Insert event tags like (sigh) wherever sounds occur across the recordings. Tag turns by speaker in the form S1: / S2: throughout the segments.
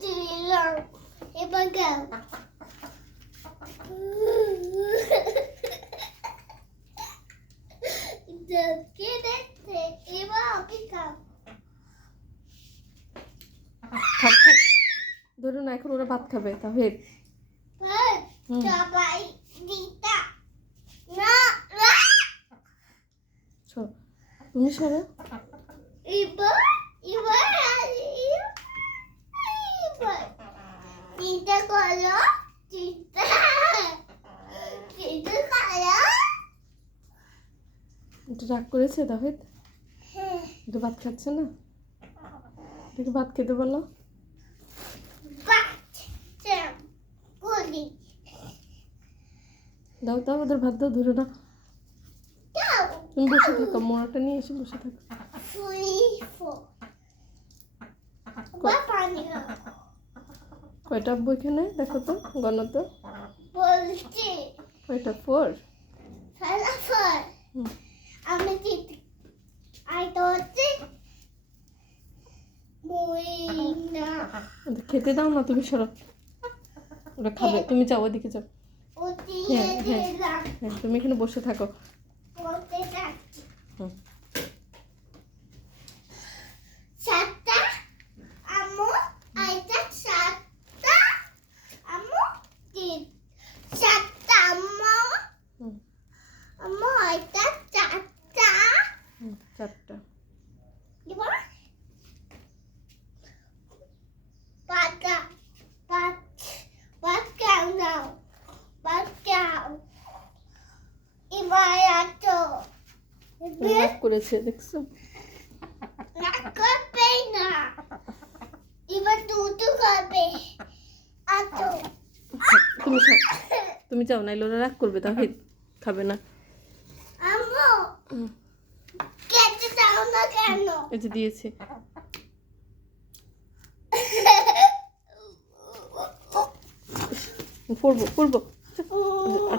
S1: দিলাম এবার গাও দেখে দেখতে এবার ওকে খাও
S2: থাক থাক ধরো না এখন ওরা ভাত খাবে তাহিদ তুমি সরো।
S1: এবার চিন্তা করো চিন্তা চিন্তা করো।
S2: একটু রাগ করেছে তাহিদ
S1: হ্যাঁ।
S2: একটু ভাত খাচ্ছে না? একটু ভাত খেতে বলো। দাও দাও ওদের ভাত দাও ধরে না তুমি বসে থাকো মোড়াটা নিয়ে এসে বসে থাকো। কয়টা আব্বু এখানে? দেখো তো গণ তো।
S1: বলছি।
S2: কয়টা? ফোর? হুম।
S1: আমি জিত আই মই না
S2: খেতে দাও না তুমি সরো। ওরা খাবে। তুমি যাও ওদিকে যাও। হ্যাঁ, হ্যাঁ। হ্যাঁ তুমি এখানে বসে থাকো। হুম।
S1: সাতটা আমু আইটা সাতটা আমু তিন সাতটা আমু
S2: হুম,
S1: আমু আইটা চারটা
S2: হুম, চারটা
S1: এবার পাঁচটা পাঁচ পাঁচ কাউ নাও পাঁচ কাউ এবার আটো
S2: রাগ করেছে দেখছ?
S1: না করবে না। এবার দুটো করবে আটো
S2: তুমি তুমি যাও নাইলে ওরা রাগ করবে তাহিদ খাবে না।
S1: আম্মু। না কেন?
S2: এই যে দিয়েছে পড়ব পড়ব
S1: আর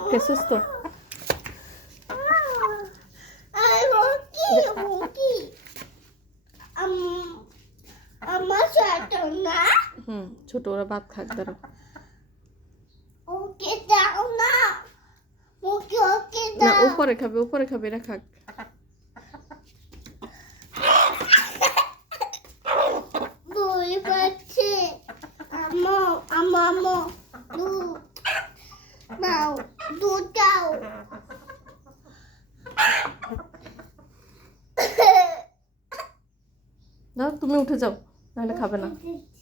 S1: ছোট না?
S2: হুম ছোট ওরা ভাত খাক দাঁড়া।
S1: ওকে দাও না। ওকে
S2: না উপরে খাবে উপরে খাবে এরা খাক
S1: দুই পাচ্ছে আমো আমো আমো দু নাও দু দাও
S2: দাও তুমি উঠে যাও নাহলে খাবে না। (laughs) (laughs)